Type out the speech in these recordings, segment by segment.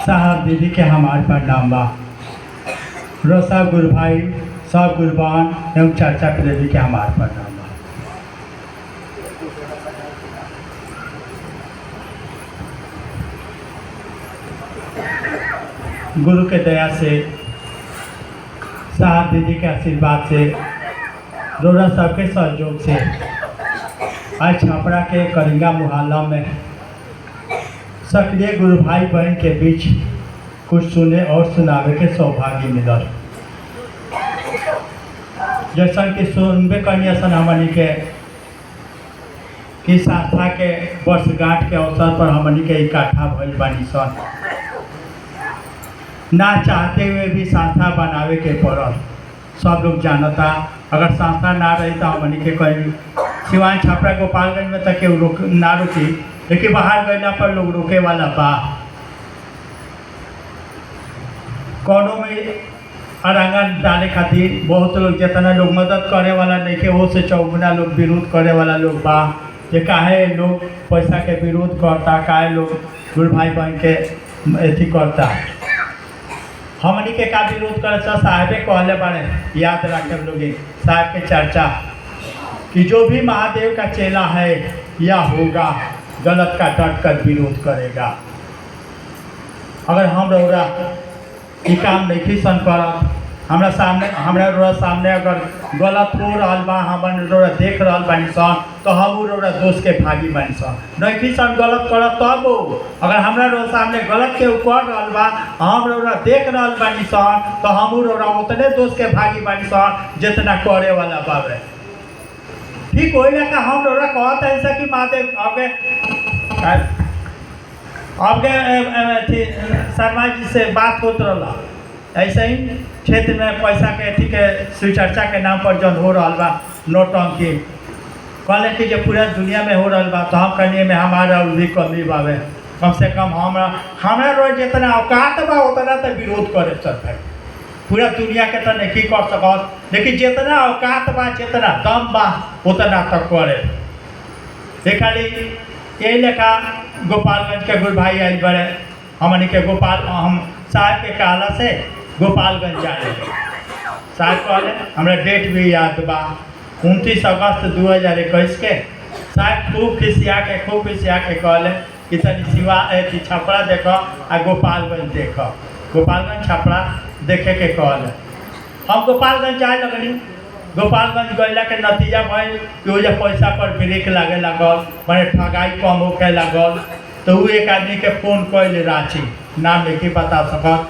साहब दीदी के हमारे प्रणाम बा। रोसा गुरु भाई सब गुरबान एवं चर्चा के देवी के हमारे प्रणाम बा। गुरु के दया से साहब दीदी के आशीर्वाद से रोरा सबके सहयोग से आज छपरा के करिंगा मोहल्ला में सक्रिय गुरु भाई बहन के बीच कुछ सुने और सुनावे के सौभाग्य मिलल। जैसा कि सुनबे कनिया सन हमनी के कि संस्था के वर्षगांठ के अवसर पर हमनी के इकट्ठा भइल बानी सन। ना चाहते हुए भी संस्था बनावे के पड़ल। सब लोग जानता अगर संस्था ना रही तो हमनी के कहीं सिवान छपरा गोपालगंज में तक के ना रुकी, लेकिन बाहर गईला पर लोग रोके वाला बा। कोनो में अरंगा डाले खातिर बहुत लोग जितना लोग मदद करे वाला नहीं के वो से चौगुना लोग विरोध करे वाला लोग बा। ये काहे लोग पैसा के विरोध करता, काहे लोग गुरु भाई बहन के अथी करता। हमनी के का विरोध कर साहेबे कहले बारे, याद रखे लोग साहब के चर्चा कि जो भी महादेव का चेला है या होगा गलत का डट कर विरोध करेगा। अगर हम रौरा ये काम नहीं सन कर हमरा रौरा सामने अगर गलत हो रहा बा, हम रौरा देख रहा बानी सन तो हम रौरा दोस्त के भागी बानी सन। नहीं सन गलत कर तब अगर हमरा रौरा सामने गलत के कर रहा बा, हम रौरा देख रहा बानी सन तो हम रौरा उतने दोस्त के भागी बानी सन जितना करे वाला बाबे। ठीक हो का हम रौरा कहता ऐसा कि महादेव आपके शर्मा जी से बात होत रहा ऐसे ही क्षेत्र में पैसा के अथी के सुचर्चा के नाम पर जब हो रहा बा नोटंकी कहले कि जब पूरा दुनिया में हो रहा बा तो हम कहने में हमारा भी कमी बावे। कम से कम हमरा रोज जितना औकात बा उतना तो विरोध करे सकते। पूरा दुनिया के तो नहीं कर सकत, लेकिन जितना औकात बा जितना दम बा उतना तक करे। खाली यही लेखा गोपालगंज के गुरु भाई आए बड़े हमनी के हम साहब के कहला से गोपालगंज जाए। साहब कहले हमरा डेट भी याद बा 29 अगस्त 2021 के। साहब खूब खिसिया के कहले कि तनी सिवा छपरा देख आ गोपालगंज देख, गोपालगंज छपरा देखे के कहले। हम गोपालगंज जाए लगली। गोपालगंज गैला के नतीजा भइल कि वो पैसा पर ब्रेक लागे लागल, मैंने ठगाई कम होके लागल। तो वो एक आदमी के फ़ोन कैल रांची, नाम नहीं बता सकत,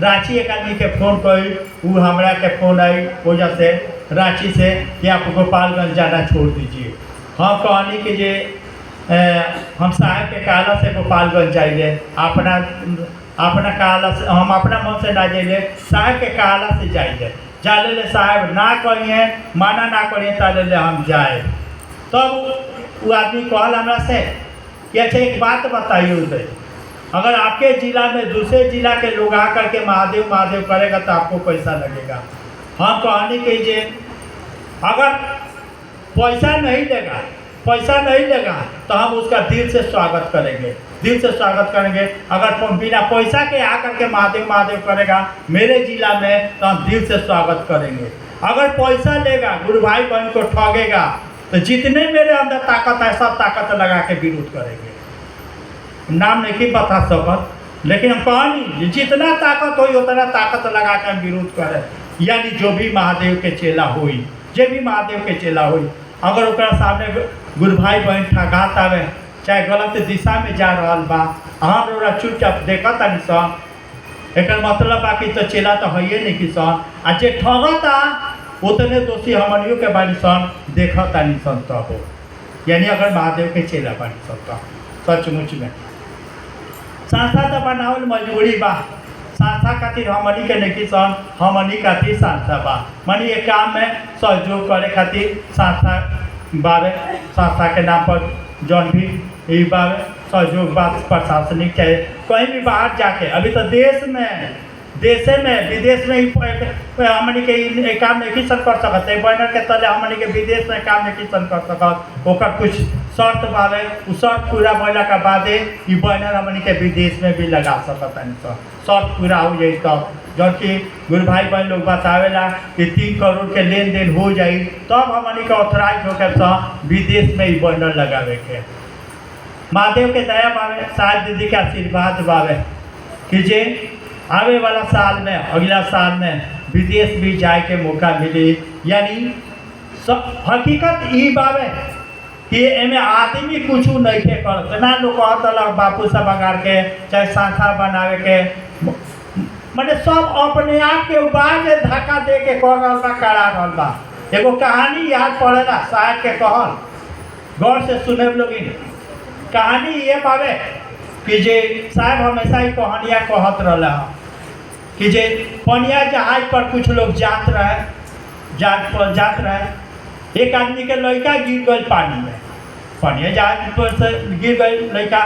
रांची एक आदमी के फ़ोन कैल, वो हमरा के फ़ोन आई वजह से रांची से कि आप गोपालगंज जाना छोड़ दीजिए। हम कहनी कि जे हम साहब के कहला से गोपालगंज जाइए, अपना कहला से हम अपना मन से ना जाइए, साहब के कहला से जाइए। जाले ले साहब ना करिए, माना ना करिए ताले ले हम जाए। तब वो आदमी कहल हमरा से कि अच्छा एक बात बताइए उधर, अगर आपके ज़िला में दूसरे ज़िला के लोग आकर के महादेव महादेव करेगा तो आपको पैसा लगेगा। हम कहने कीजिए अगर पैसा नहीं लेगा तो हम उसका दिल से स्वागत करेंगे। अगर बिना पैसा के आकर के महादेव महादेव करेगा मेरे ज़िला में तो हम दिल से स्वागत करेंगे। अगर पैसा लेगा गुरु भाई बहन को ठगेगा तो जितने मेरे अंदर ताकत है सब ताकत लगा के विरोध करेंगे। नाम नहीं बता सकत, लेकिन हम कहनी जितना ताकत हो उतना ताकत लगा के हम विरोध करें। यानी जो भी महादेव के चेला हुई, अगर ओकरा सामने गुरु भाई बहन ठगात आवे चाहे गलत दिशा में जा रहा बा, हम रौरा चुपचाप देखता नहीं सन। एक मतलब बा कि तो चेला तो है नहीं कि सन, आ जे ठगता उतने दोषी हमनियों के बानी सन देखता नहीं सन। तो हो यानी अगर महादेव के चेला बानी सन तो सचमुच में संस्था तो बनावल मजबूरी बा। संस्था खातिर हमनी के नहीं सन, हमनी खातिर संस्था बा। मनी एक काम में सहयोग करे खातिर संस्था बारे, संस्था के नाम पर जौन भी ये बारे सहयोग बा। प्रशासनिक चाहे कहीं भी बाहर जाके, अभी तो देश देशे में विदेश में ही हमनी के ई काम नहीं सन कर सकते। बैनर के तले हमनी के विदेश में काम नहीं सन कर सकत। ओकर कुछ शर्त बावे, उ शर्त पूरा भइला के बादे ई बैनर हमनी के विदेश में भी लगा सकत हन। शर्त पूरा हो जाई तब, जब कि गुरु भाई बहन लोग बतावेला कि 3 करोड़ के लेन देन हो जाई तब हमनी के ऑथराइज होकर विदेश में ही बैनर लगावे के। महादेव के दया बावे, शायद दीदी के आशीर्वाद बावे कि जे आवे वाला साल में, अगला साल में विदेश भी जाए के मौका मिली। यानी हकीकत ई बावे कि एमे आदमी कुछ नहीं के करत ना। लोग कहत बापू सब बगाड़ के चाहे शाखा बनावे के, मैंने सब अपने आप के उबार के धक्का दे के कर रहल बा, करा रहल बा। एगो कहानी याद पड़ेला शायद के कहल, गौर से सुने लोग। कहानी ये बावे कि जे साहब हमेशा ही कहानियाँ कहत रहा कि जे पनिया जहाज पर कुछ लोग जात रहे। एक आदमी के लड़का गिर गई पानी में, पनिया जहाज पर से गिर गई लड़का।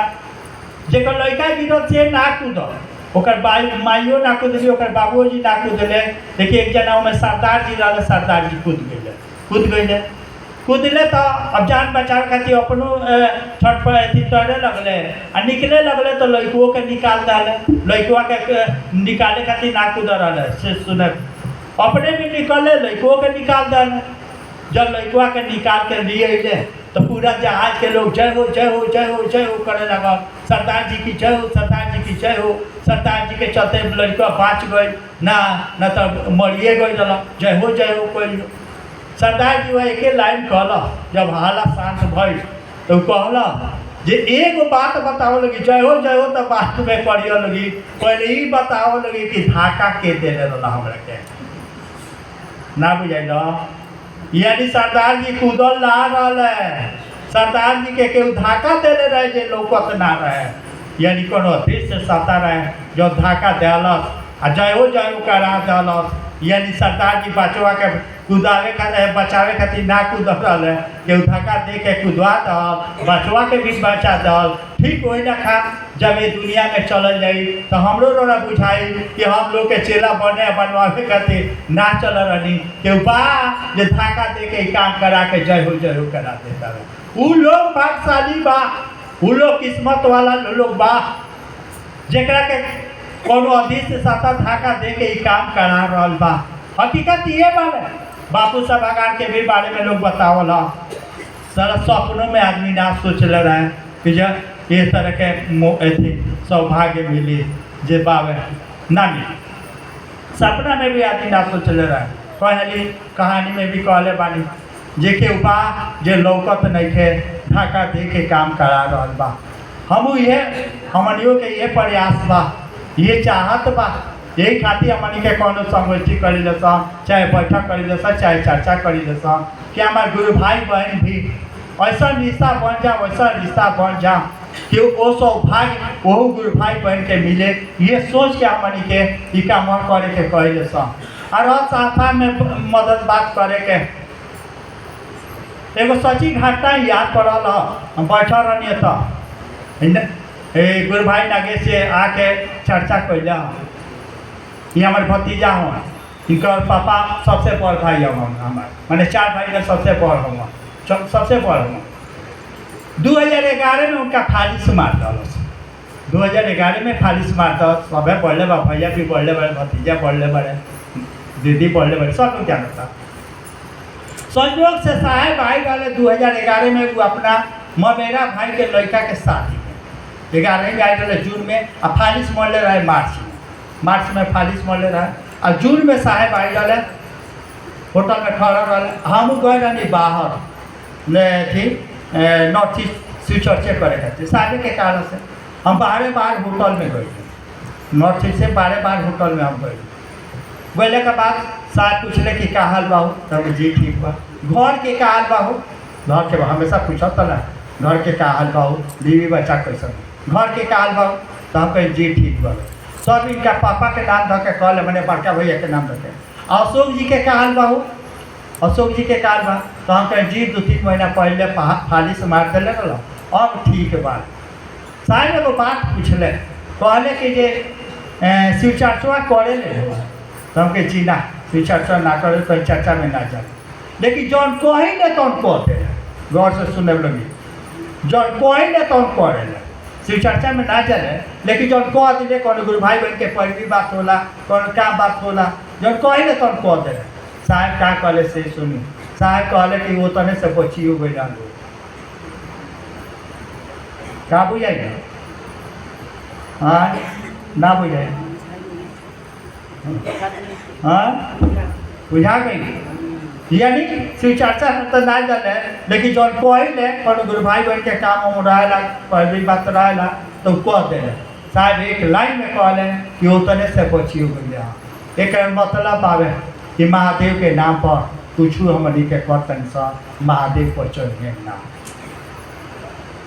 जेकर लड़का गिरल से ना कूदल, ओकर माइयो ना कूदली, ओकर बाबूजी ना कूदले। देखिए एक जना में सरदार जी रहा, सरदार जी कूद गए। कूदले तो अब जान बचाव खातिर अपनो छठ पर अथी तैरे लगले आ निकले लगले तो लड़कुओं के निकाल डाले। लड़कुआ के निकाले खातिर ना कूद रहा से सुने, अपने भी निकले लड़कुओं के निकाल डाले। जब लड़कुआ के निकाल के लिए अले तो पूरा जहाज के लोग जय हो जय हो जय हो जय हो करे लगा। सरदार जी की जय हो, सरदार जी की जय हो। सरदार जी के चलते लड़का बाँच गए ना तो मरिए गई रहा। जय हो कोई। सरदार जी वह एक लाइन कहला, जब हाला शांत भई तो कहला जे एगो बात बताओ लगी, जय हो तो बात में करियो लगी। पहले ही बताओ लगी कि धाका के देने रहा हमरा के, ना बुझाइल। यानी सरदार जी कूदल ना रहे, सरदार जी के केहू धाका देले रहे जे लौकत ना रहे। यानी कोनो अदृश्य सत्ता रहे जो धाका देलस आ जय हो करा देलस। यानी सरदार जी बचवा के कूदावे खातिर बचावे खातिर ना कूद रहा, केहू धक्का दे के कूदवा दल, बचवा के भी बचा दल। ठीक वही रखा जब ये दुनिया में चल जाई तो हमरो रोना बुझाई कि हम लोग के चेला बनवावे खातिर ना चल रही। केहू बा जे धक्का दे के काम करा के जय हो करा देता रहे। उ लोग भाग्यशाली बा, उ लोग किस्मत वाला लोग बा जेकरा के कोनो अदृश्य सत्ता धक्का दे के काम करा रहल बा। हकीकत ये बावे। बापू सभागार के भी बारे में लोग बतावला, सारा सपनों में आदमी ना सोचले रहे कि जब ये तरह के अथी सौभाग्य मिली जे बावे ना मिली। सपना में भी आदमी ना सोचले रहे। कहली कहानी में भी कहले बानी जे के उपा जे लौकत नहीं के धक्का दे के काम करा रहल बा। हमनियों के ये प्रयास बा, ये चाहत बा। यही खातिर हमनी के कोनो संगोष्ठी करी सन, चाहे बैठक करी सन, चाहे चर्चा करी सन कि हमारे गुरु भाई बहन भी ऐसा रिश्ता बन जा, वैसा रिश्ता बन जा कि वो सौभाग्य वो गुरु भाई बहन के मिले। ये सोच के हमनी के ई काम करे के कहले सन। और संस्था में मदद बात करे के एगो सच्ची घटना याद पड़ल। हम बैठल रहनी तो गुरु भाई नागेश से आके चर्चा कैला। ये हमारे भतीजा हुआ, इनका पापा सबसे बड़ भाई हुआ हमारे, मैंने 4 भाई में सबसे बड़ हुआ, सबसे बड़ हुआ। 2011 में उनका फालिश मार दल। 2011 में फालिश मार दल। सबे बढ़ले बा, भैया भी बढ़ले बड़े, भतीजा बढ़ले बड़े, दीदी बढ़ले बड़े, सब लोग जानता। संयोग से साहेब भाई वाले 2011 में वो अपना ममेरा भाई के लड़का के शादी में 11 में आई रहे जून में, और फालिश मरले रहे मार्च में फालिश मरले रहे। और जून में साहेब आई रहे होटल में खड़ा रहे। हम गए रही बाहर थी नॉर्थ ईस्ट शिव चर्चा करे खातिर शादी के कारण से हम बाहर होटल में गए। नॉर्थ ईस्ट से बार होटल में हम गए। गए के बाद साहब पूछले कि का हाल बाहू, तब जी ठीक बा। घर के का हाल बाहू, घर के हमेशा पूछत ना घर के का हाल बाहू, बीवी बच्चा कैसन, घर के का हाल बाहू, तो हम कहे जी ठीक बा। सब इनका पापा के नाम धऽ के कहले, मैंने बड़का भैया के नाम धऽ के। अशोक जी के का हाल बाहू, अशोक जी के का हाल बा, तो हम कहे जी 2-3 महीना पहले फालिश मार दिले रहा, अब ठीक बा। साहब एगो बात पूछले, कहले कि जे शिव चर्चा करे ले तो हमके जीना शिव चर्चा ना करे तो चर्चा में ना जाए लेकिन जौन कही ने तौन कहते गौर से सुने लगी जौन कही ने तौन करे शिव चर्चा में ना चले लेकिन जौन कह दिले कौन गुरु भाई बहन के पहली बात होला कौन का बात होला जौन कही ने तौन कह दे साहब का कहले से सुनी साहब कहले कि वो तने से बचियो गई लोग का बुझाइए हाँ ना बुझाए हाँ बुझा गई यानी शिव चर्चा तो ना जाने लेकिन जौन कहले कौन गुरु भाई बहन के काम हम रहेला पहली बात रहेला तो कह दे साहब एक लाइन में कहले कि वो तने से बचियो गई एक मतलब आवे कि महादेव के नाम पर कुछ हमनी के करतन सा महादेव पचैहे ना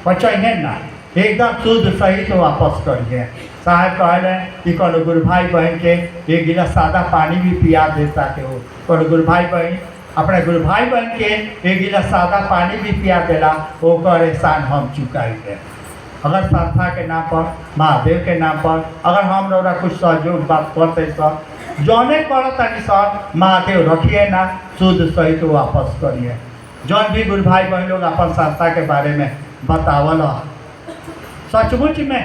पचैहे ना एकदम शुद्ध सही तो वापस करिए साहब कहले कि कौन गुरु भाई बहन के एक गिलास सादा पानी भी पिया देता के हो कौन गुरु भाई बहन अपने गुरु भाई बहन के एक गिलास सादा पानी भी पिया देला वो कर एहसान हम चुकाएंगे अगर संस्था के नाम पर महादेव के नाम पर अगर हम लोग कुछ सहयोग बात करते सब जौने करता कि सब महादेव रखिए ना शुद्ध सही तो वापस करिए जौन भी गुरु भाई बहन लोग अपन संस्था के बारे में बतावल सचमुच में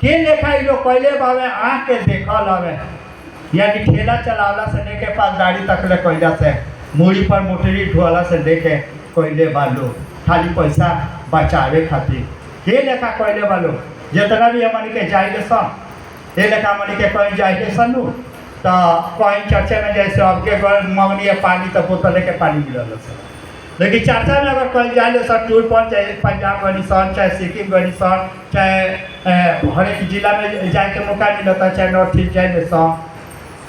के लेखा लोग पहले बावे आँख के देखल हवे यानी ठेला चलावला से लेके पासदारी तक ले कैला से मूड़ी पर मोटरी ढोला से लेके कैले बालो खाली पैसा बचावे खातिर के लेखा कैले बालो जितना भी हमन के जाइले सब ये लेखा हमन के कहीं जाइले सनु तो कहीं चर्चा में जैसे आपके मंगनी है पानी तो बोतल के पानी मिलल से लेकिन चर्चा में अगर कहीं जाए सर टूर पर चाहे पंजाब गनी सन चाहे सिक्किम गनी सन चाहे हर एक जिला में जाए के मौका मिलता चाहे नॉर्थ ईस्ट जाए सन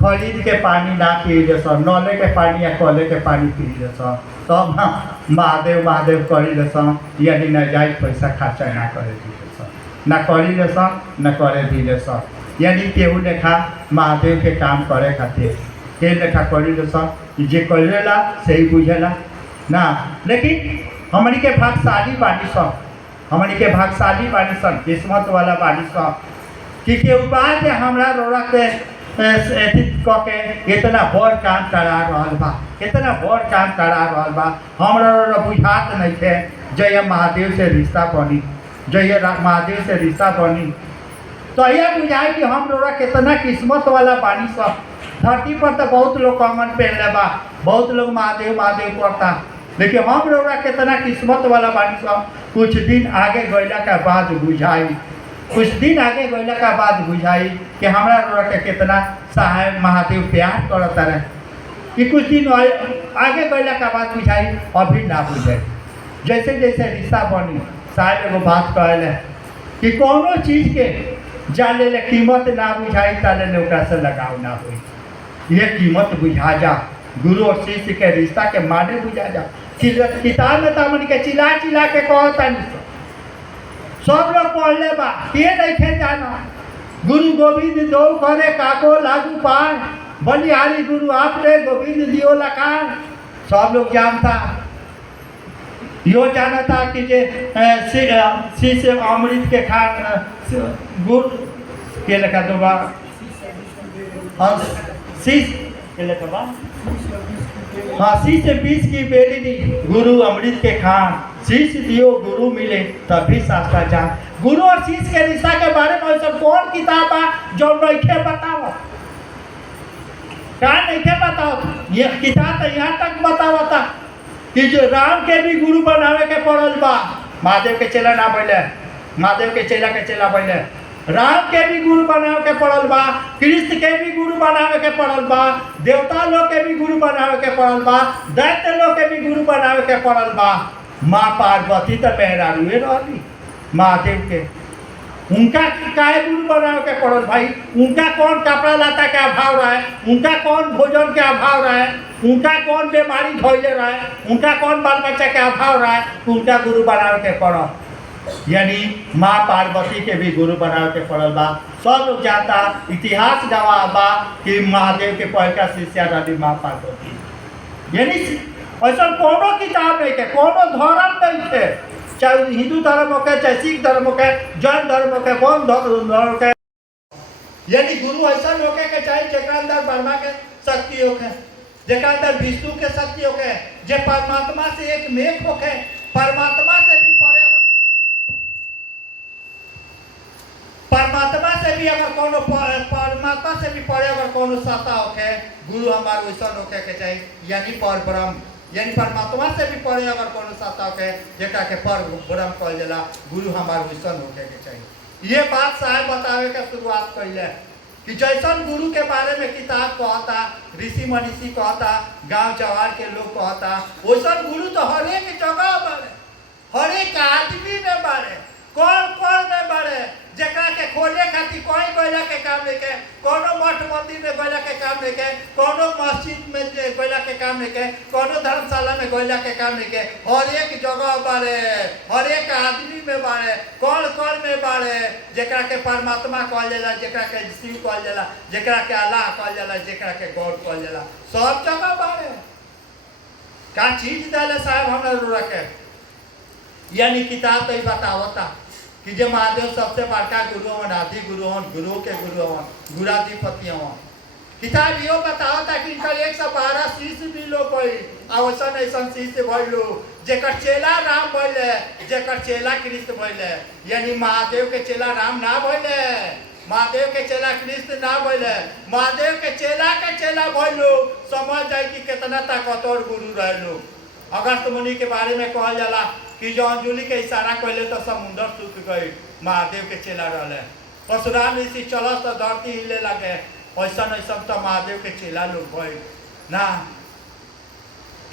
खरीद के पानी ना पी ले सन नले के पानी या कले के पानी पी ले सन तब महादेव महादेव करी ले सन यानी न जाए पैसा खर्चा ना करे दिले सन ना करी ले सन न करे दिले सन यानी केहू लेखा महादेव के काम करे खातिर के लेखा करी ले सन जे करेला सही बुझेला ना लेकिन हमनी के भागशाली बानी सब हमनी के भागशाली बानी सब किस्मत वाला बानी सब कि केहू बात हमरा रोड़ा के के इतना बड़ काम करा रहा बा इतना बड़ काम करा रहा बा हमरा बुझात नहीं थे जय महादेव से रिश्ता बनी जय महादेव से रिश्ता बनी तो यह बुझाए कि हम लोग कितना किस्मत वाला बानी सब धरती पर तो बहुत लोग कॉमन पहन बा बहुत लोग महादेव महादेव करता लेकिन हम लोग कितना किस्मत वाला बानी सब कुछ दिन आगे गैला के बाद बुझाई कुछ दिन आगे गैला के बाद बुझाई कि हमारा लोग के कितना साहेब महादेव प्यार करता रहे कि कुछ दिन आगे गैला के बाद बुझाई अभी ना बुझाई जैसे जैसे रिश्ता बनी साहब एगो बात कहले कि कोनो चीज़ के जाने ले कीमत ना बुझाई ताले ले ओकरा से लगाव ना हुई ये कीमत बुझा जा गुरु और शिष्य के रिश्ता के माने बुझा जा किताब में तमन के चिल्ला चिल्ला के कहता सब लोग पढ़ले बा के नहीं जाना गुरु गोविंद दो करे काको लागू पान बलिहारी गुरु आपने गोविंद दियो लखान सब लोग जानता यो जाना था कि जे शिष्य अमृत के खान गुरु के लखा दो बा शिष्य के लखा बा हाँ शिष्य बीच की बेली दी गुरु अमृत के खान शिष्य दियो गुरु मिले तभी शास्त्रा जान गुरु और शिष्य के रिश्ता के बारे में सब कौन किताब है जो नहीं बताओ क्या नहीं बताओ ये किताब तो यहाँ तक बताओ था कि जो राम के भी गुरु बनावे के पड़ल बा महादेव के चेला ना पहले महादेव के चेला पहले राम के भी गुरु बनावे के पड़ल बा कृष्ण के भी गुरु बनावे के पड़ल बा देवता लोग के भी गुरु बनावे के पड़ल बा दैत्य लोग के भी गुरु बनावे के पड़ल बा माँ पार्वती तो मेहरारूए रही महादेव के उनका काहे गुरु बनावे के पड़ल भाई उनका कौन कपड़ा लता के अभाव रहा है उनका कौन भोजन के अभाव रहा है उनका कौन बीमारी धोले रहा है उनका कौन बाल बच्चा के अभाव रहा है उनका गुरु बनावे के पड़ल यानी माँ पार्वती के भी गुरु बनावे के पड़ल बा सब लोग जानता इतिहास गवाह बा कि महादेव के पहला शिष्या रही माँ पार्वती यानी ऐसा कोनो किताब नहीं थे कोनो धर्म नहीं थे चाहे हिंदू धर्म हो के चाहे सिख धर्म हो के जैन धर्म हो के कौन धर्म के यानी गुरु ऐसा होके के चाहिए जेकरा अंदर ब्रह्मा के शक्ति होके, जेकरा अंदर विष्णु के शक्ति होके, जे परमात्मा से एक मेघ होके, परमात्मा से भी परे, परमात्मा से भी अगर कोनो परमात्मा से भी परे अगर कोनो सत्ता होके, गुरु हमार वैसा होके के चाहिए, यानी पर ब्रह्म, यानी परमात्मा से भी परे अगर कोनो सत्ता होके जेकरा के पर ब्रह्म कहल जाला, गुरु हमार वैसा होके के चाहिए। ये बात साहब बतावे के शुरुआत कैले कि जैसन गुरु के बारे में किताब कहता, ऋषि मनीषी कहता, गांव जवार के लोग कहता, वैसन गुरु तो हर एक जगह बारे, हर एक आदमी में बारे, कौन कौन में बारे, जेकरा के खोले खातिर कोई गोला के काम लेके, कोनो मठ मंदिर में गोला के काम लेके, कोनो मस्जिद में गोला के काम लेके, कोनो धर्मशाला में गोला के काम लेके, हर एक जगह बारे, हर एक आदमी में बारे, कौन कौन में बारे, जेकरा के परमात्मा कहल जाला, जेकरा के शिव कहल जाला, जेकरा के अल्लाह कहल जाला, जेकरा के गॉड कहल जाला, सब जगह बारे। का चीज देले साहब हमरा रो रखे, यानी किताब तो बतावता कि जे महादेव सबसे बड़का गुरु हन, आदि गुरु हन, गुरु के गुरु हन, गुराधिपति हन। किताब यो बतावता कि इनका 112 शिष्य भी लोग भइल, अवसन ऐसन शिष्य भइल जेकर चेला राम भइले, जेकर चेला कृष्ण भइले, यानी महादेव के चेला राम ना भइले, महादेव के चेला कृष्ण ना भइले, महादेव के चेला भइल। समझ जाए कि कितना ताकतवर गुरु रहे लोग। अगस्त मुनि के बारे में कहल जाला कि जो अंजुली के इशारा कैले तो समुंदर सूख गई, महादेव के चेला रहे। परशुराम ऋषि चलस तो धरती हिले लगे, ऐसा ऐसा तो महादेव के चेला लोग भइल ना।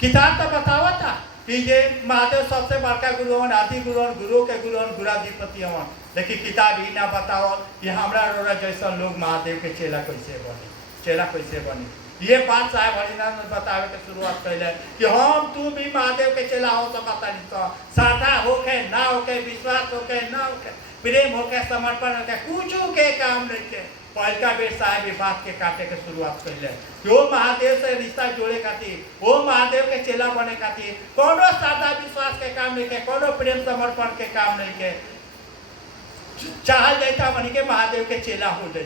किताब तो बतावता कि ये महादेव सबसे बड़का गुरु हन, आदि गुरु हन, गुरु के गुरु हन, गुराधिपति हन। लेकिन किताब ही ना बताओ कि हमरा रोरा जैसा लोग महादेव के चेला कैसे बने, चेला कैसे बने। ये बात साहब हरिनाथ ने बतावे के शुरुआत कैले कि हम तू भी महादेव के चेला हो सकता नहीं, तो श्रद्धा होके ना होके, विश्वास होके ना होके, प्रेम होके, समर्पण होके, कुछ के काम नहीं के। पहलका बेर साहब ये बात के काटे के शुरुआत कैले कि वो महादेव से रिश्ता जोड़े खातिर, वो महादेव के चेला बने खातिर कोनो श्रद्धा विश्वास के काम नहीं के, कोनो प्रेम समर्पण के काम नहीं के, चाहल जाता बनी के महादेव के चेला हो जाए।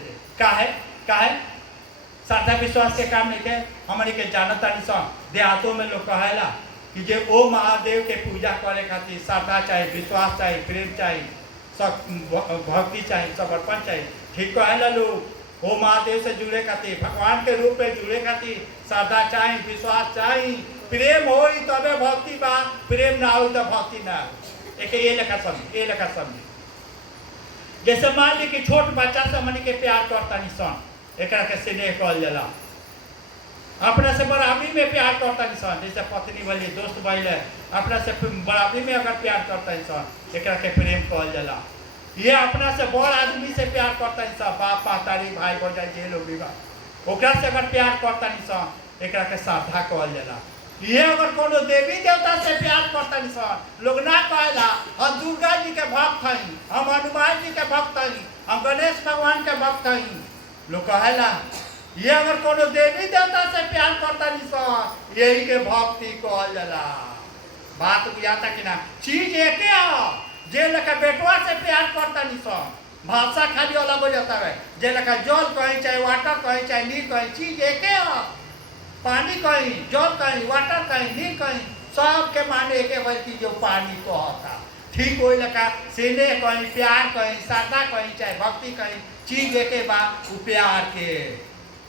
काहे श्रद्धा विश्वास के काम नहीं के। हमारे के जानता नहीं सन देहातों में लोग कहेला कि जे ओ महादेव के पूजा करे खातिर श्रद्धा चाहिए, विश्वास चाहिए, प्रेम चाहिए, भक्ति चाहिए, समर्पण चाहिए। ठीक कहेला लोग। ओ महादेव से जुड़े खातिर, भगवान के रूप में जुड़े खातिर श्रद्धा चाहिए, विश्वास चाहिए, प्रेम हो तबे भक्ति बा, प्रेम ना हो तो भक्ति ना हो। एक ये लेखा समझी। जैसे मान ली कि छोट बच्चा से हमनी के प्यार करता नहीं सन, एक के स्नेह कहल जाला। अपने से बराबरी में प्यार करता नहीं सन, जैसे पत्नी वाली दोस्त भइले, अपने से बराबरी में अगर प्यार करता नहीं सन, एक के प्रेम कहल जाला। ये अपना से बड़ आदमी से प्यार करता नहीं सन, बाप महतारी भाई भौजाई जे लोग भी बा, ओकरा से अगर प्यार करता नहीं सन, एक के श्रद्धा कहल जाला। ये अगर कोनो देवी देवता से प्यार करता नहीं सन, लोग ना कहेला हम दुर्गा जी के भक्त हई, हम हनुमान जी के भक्त हई, हम गणेश भगवान के भक्त हई, लोग कहेला। ये अगर कोनो देवी देवता से प्यार करता नहीं सन, यही के भक्ति कहल जाला। बात बुझाता कि ना? चीज एके है। जे लका बेटवा से प्यार करता नहीं सन, भाषा खाली अलग हो जाता है। जे लका जल कहीं चाहे वाटर कहीं चाहे नीर कहीं, चीज एके है। पानी कहीं, जल कहीं, वाटर कहीं, नीर कहीं, सब के माने एक व्यक्ति जो पानी को होता। ठीक वही लगा स्नेह कहीं, प्यार कहीं, श्रद्धा कहीं, चाहे भक्ति कहीं, चीज एक बा वो प्यार के।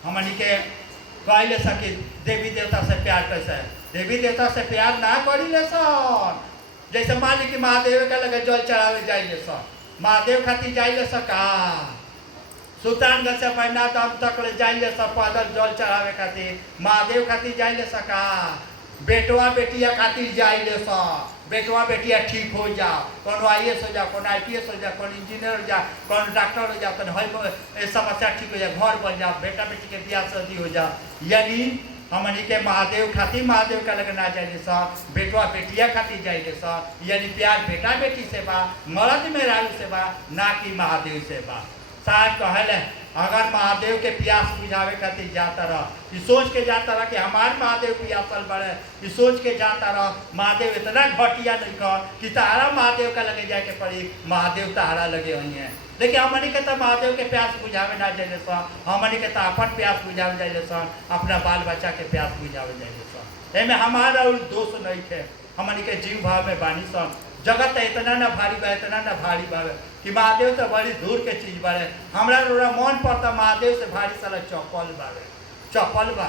हमनी के कहले सके देवी देवता से प्यार कैसे है? देवी देवता से प्यार ना करी ले सन। जैसे मान ली कि महादेव के लगे जल चढ़ावे जाइले सन, महादेव खातिर जाइले सका, सुल्तानगंज से पैना दम तक ले जाइले सब पैदल जल चढ़ावे खातिर, महादेव खातिर जाइले सका। बेटवा बेटिया खातिर जाइले सब, बेटवा बेटिया ठीक हो जाओ, कोनो IAS हो जाओ, कोनो IPS हो जाओ, कोनो इंजीनियर हो जाओ, कोनो डॉक्टर हो जाओ, कोनो समस्या ठीक हो जाए, घर बन जाओ, बेटा बेटी के ब्याह शादी हो जाओ। यानी हमनी के महादेव खातिर महादेव का लगे ना जाइले सब, बेटवा बेटिया खातिर जाइले सब। यानी प्यार बेटा बेटी से बा, मर्द मेहरारू से बा, ना कि महादेव से बा। साहब कहले अगर महादेव के प्यास बुझावे खातिर जाता रह, सोच के जाता रह कि हमारे महादेव प्यासल बड़े, सोच के जाता रह महादेव इतना घटिया नहीं कर कि तारा महादेव का लगे जाए के पड़ी, महादेव तारा लगे हुई हैं। लेकिन हमनी के तो महादेव के प्यास बुझावे ना जाए सन, हमनी के तो अपन प्यास बुझावे जाए सन, अपना बाल बच्चा के प्यास बुझावे जाए सन। एमें हमारा दोष नहीं है, हमनी के जीव भाव में बानी सन। जगत इतना ना भारी बा, इतना ना भारी बा कि महादेव तो बड़ी दूर के चीज बारे। हमरा रोरा मन पड़ता महादेव से भारी साला चप्पल बारे, चप्पल बा,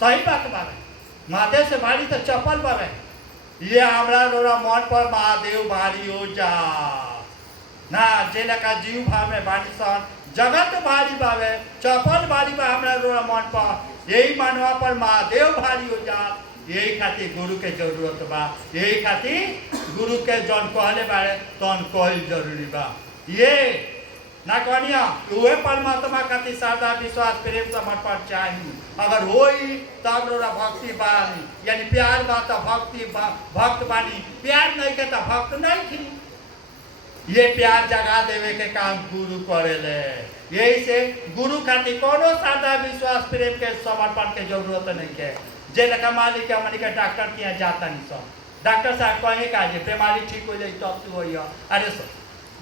सही बात बारे, महादेव से भारी तो चप्पल बारे। ये हमरा रोरा मन पर महादेव भारी हो जा ना, जे लका जीव भाव में बानी सन, जगत भारी बावे, चप्पल भारी बा हमरा रोरा मन पर, यही मानवा पर महादेव भारी हो जा। यही खातिर गुरु के जरूरत बा, यही खातिर गुरु के जौन कहले बारे तौन कहल जरूरी बा। ये ना कहनिया उहे परमात्मा खातिर श्रद्धा विश्वास प्रेम समर्पण चाहिए। अगर होई तब रोरा भक्ति बानी, यानी प्यार बा तो भक्ति बा, भक्त बानी, प्यार नहीं के तो भक्त नहीं थी। ये प्यार जगा देवे के काम गुरु करेले। यही से गुरु खातिर कोनो श्रद्धा विश्वास प्रेम के समर्पण के जरूरत नहीं है। जे लका मालिक के हमनी के डॉक्टर के यहाँ जाता नहीं सब, डॉक्टर साहब कहे का जे बीमारी ठीक हो जाए तब तू हो, अरे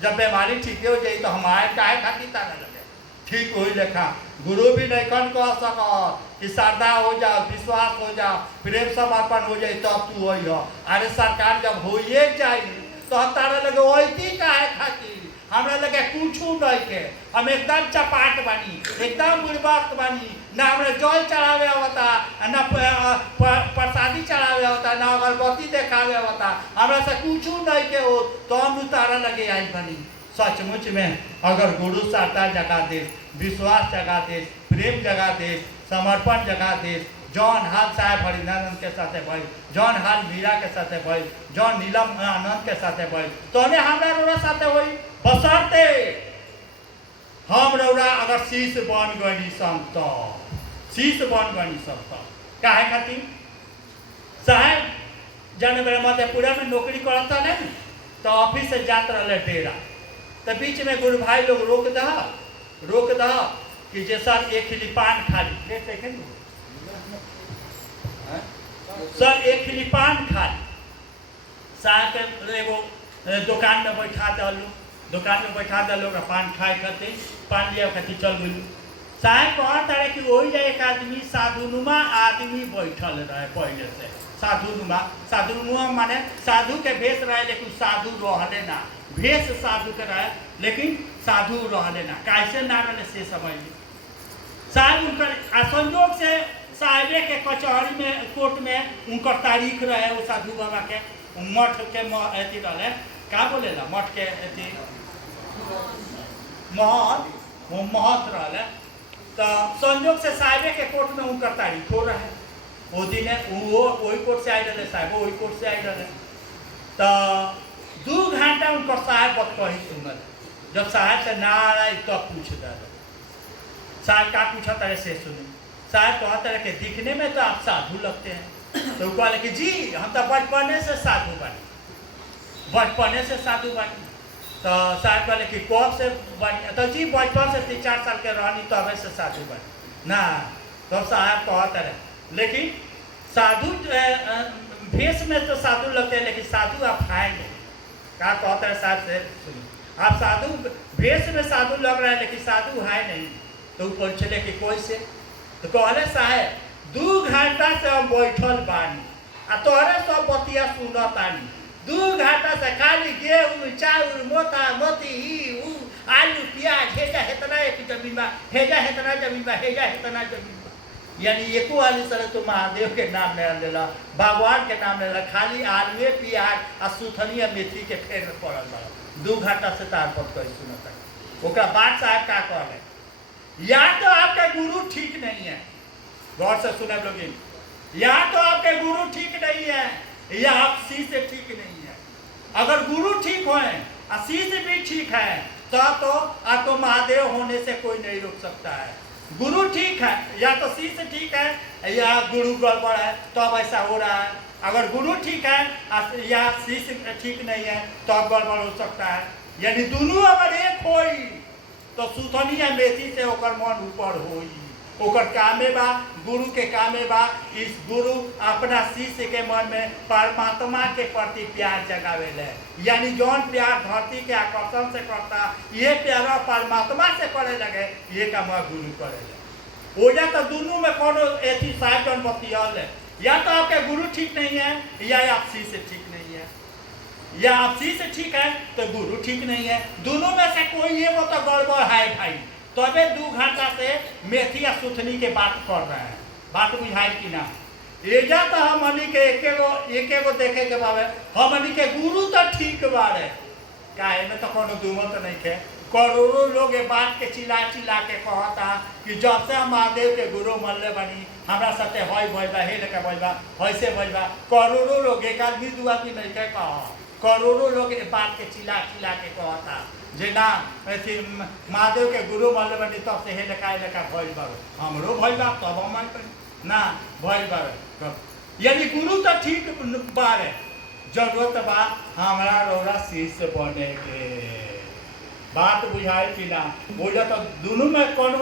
जब बीमारी ठीक हो जाए तो हमारे काहे खातिर तारा लगे ठीक हो लेखा। गुरु भी नहीं कन कह सक कि श्रद्धा हो जाओ, विश्वास हो जाओ, प्रेम समर्पण हो जाए तब तू हो। अरे सरकार जब हो जाए तो तारा लगे वही काहे खातिर, हमरा लगे कुछ नहीं के, हम एकदम चपाट बानी, एकदम बुड़बक बानी, ना हमरा जल चढ़ावे होता, ना प्रसादी चढ़ावे होता, ना अगरबत्ती देखावे होता, हमरा से कुछ नहीं के हो तो हम उतारा लगे आई बनी। सचमुच में अगर गुरु श्रद्धा जगा दे, विश्वास जगा दे, प्रेम जगा दे, समर्पण जगा दे, जौन हाल साहेब हरिनानंद के साथे भाई, जौन हाल मीरा के साथे भाई, जौन नीलम आनंद के साथे भाई, तो हमरा रोरा साथे होई। बसरते हम रौरा अगर शीश बन गई संत, शीश बन गई संत काहे खातिर साहेब जाने मेरे मधेपुरा में नौकरी करता नहीं तो ऑफिस से जात रहे डेरा, तो बीच में गुरु भाई लोग रोक दा कि जे सर एक खिली पान खा ली, सर एक खिली पान खा ली। साहब एगो दुकान में बैठा दलू, दुकान में बैठा दल लोग पान खाए खातिर, पान लिया खातिर चल गई। साहब कहता रहे कि वही जाए एक आदमी साधुनुमा आदमी बैठल रहे पहले से, साधुनुमा माने साधु के भेष रहे लेकिन साधु रहले ना, भेष साधु के रहे लेकिन साधु रहले ना, कैसे ना रहे से समझ ली। साहब उनकर संयोग से साहबे के कचहरी में कोर्ट में उनकर तारीख रहे, वो साधु बाबा के मठ के अथी रहे, का बोलेला मठ के अथी महत रहा, तो संयोग से साहबे के कोर्ट में उनकर तारीख हो रहे, वो दिन वो वही कोर्ट से आई रहे, साहब वही कोर्ट से आई रहे। तो 2 घंटा उनकर साहब बत कही सुनल, जब साहब से ना आई तो पूछ रहे, साहब का पूछा तरह से सुनी। साहब कहते रहे कि दिखने में तो आप साधु लगते हैं, तो कहले कि जी हम तो बचपने से साधु बने, बचपने से साधु बनी। तो साहब कहले कि कब से बनी, तो जी बचपन से 3-4 साल के रहनी तो अवे से साधु बनी ना। तो साहब कहते रहे लेकिन साधु भेष में तो साधु लगते हैं लेकिन साधु आप खाए नहीं। क्या कहते हैं साहब से सुनिए, आप साधु भेष में साधु लग रहे हैं लेकिन साधु है नहीं। तो वो पूछले कि कोई से, तो कहले साहब 2 घंटा से हम बैठल बानी आ तोहरे सब बतिया सुनतानी, 2 घंटा से खाली गेहूँ चाउर मोटा मोती ही आलू प्याज हेजा हेतना एक जमीन बा, हेजा हेतना जमीन बा, हेजा हेतना जमीन बा, यानी एको वाली तरह तो महादेव के नाम ले लेला, भगवान के नाम ले लेला, खाली आलूए प्याज आ सुथनिया मेथी के फेर में पड़ल बा। 2 घंटा से तार पत कही सुनता। ओकरा बाद साहब का कहले, या तो आपके गुरु ठीक नहीं है, गौर से सुने लोग, या तो आपके गुरु ठीक नहीं है या आप शिष्य ठीक नहीं है। अगर गुरु ठीक होए और शिष्य भी ठीक है तो आपको महादेव होने से कोई नहीं रोक सकता है। गुरु ठीक है या तो शिष्य ठीक है या गुरु गड़बड़ है तो अब ऐसा हो रहा है। अगर गुरु ठीक है या शिष्य ठीक नहीं है तो अब गड़बड़ हो सकता है। यानी दोनों अगर एक होई तो सुथनी या मेथी से ओकर मन ऊपर होई। ओकर कामे बा, गुरु के कामे बा इस गुरु अपना शिष्य के मन में परमात्मा के प्रति प्यार जगावेले। यानी जौन प्यार धरती के आकर्षण से करता ये प्यार परमात्मा से करे लगे, ये काम गुरु करे। ओजा तो दोनों में कोनो ऐसी साइड जौन बतियल है, या तो आपके गुरु ठीक नहीं है या आप शिष्य ठीक नहीं है, या आप शिष्य ठीक है तो गुरु ठीक नहीं है। दोनों में से कोई ये वो तो गड़बड़ है भाई। तो अबे 2 घंटा से मेथी या सुथनी के बात कर रहे हैं, बात बुझाई कि ना। एजा तो हमनी के एके गो देखे के बाबे हमनी के गुरु तो ठीक बारे, काहे में तो कोनो दुमत नहीं थे। करोड़ों लोग ये बात के चिल्ला के कहता कि जब से हम महादेव के गुरु मनले बनी हमरा साथे हई भइबा हे लेके भइबा हइसे भइबा। करोड़ों लोग, एक आदमी 2 आदमी नहीं के कह, करोड़ों लोग ये बात के चिल्ला के कहता जे ना महादेव के गुरु मनले बनी तब से हे लेका भइल बा, हमरो भइल बा तब हम ना भइल बा। यानी गुरु तो ठीक बारे, जरूरत बा हमरा रौरा शिष्य बने के। बात बुझाए कि ना। बोला तो दोनों में कौन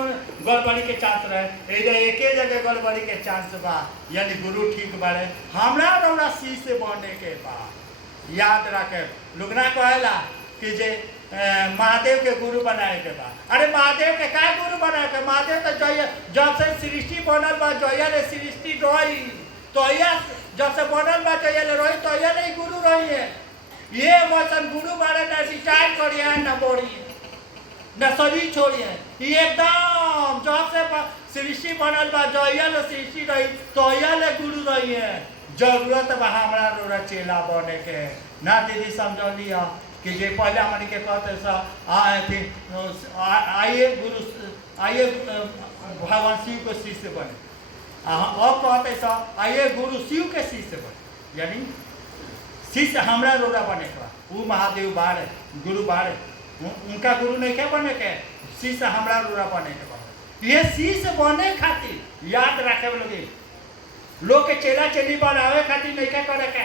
गड़बड़ी के चांस रहे, एक जगह गड़बड़ी के चांस बा। यानी गुरु ठीक बारे, हमरा रौरा शिष्य बने के बा। याद रखे लोग ना कहेला कि जे महादेव के गुरु बनाए के बा। अरे महादेव के का गुरु बनाए के? महादेव तो जब से सृष्टि बनल बा जया ले सृष्टि रही, तो जब से बनल बा जया ले रही तो नहीं गुरु रही है। ये वचन गुरु बारे न रिटायर करिए न बोरिए न शरीर छोड़िए। ये एकदम जब से सृष्टि बनल बा जया ले सृष्टि रही तो ले गुरु रही है। जरूरत बा हमरा रोरा चेला बने के ना। दीदी समझ लिया कि जे पहले हमने के कहते आइए गुरु आइए भगवान शिव को शिष्य बने, अब कहते आइए गुरु शिव के शिष्य बने। यानी शिष्य हमरा रोरा बने के वो महादेव बारे गुरु बारे, उनका गुरु नहीं के बने के, शिष्य हमरा रोरा बने के बने। ये शिष्य बने खातिर याद रखे लोग के चेला चेली बनावे खातिर नहीं क्या करे के।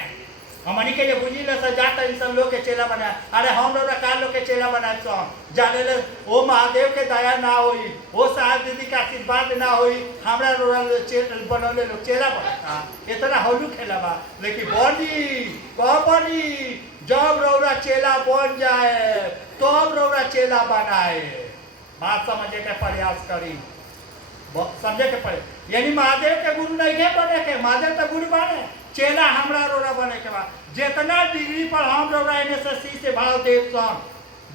हमनी के ये बुझी ले जाता इन सब लोग के चेला बनाए। अरे हम लोग का लोग के चेला बनाए तो जाने ले वो महादेव के दया ना होई, वो साहब दीदी का आशीर्वाद ना होई, हमरा बनौले लोग चेला बनाता। इतना हौलू खेला बा, लेकिन बनी कब बनी जब रौरा चेला बन जाए तब रौरा चेला बनाए। बात समझे के प्रयास करी, समझे के पड़े। यानी महादेव के गुरु नहीं के बने के, महादेव तो गुरु बने, चेला हमरा रोरा बने के बाद जितना डिग्री पर हम रोरा एनएसएससी से भाव देव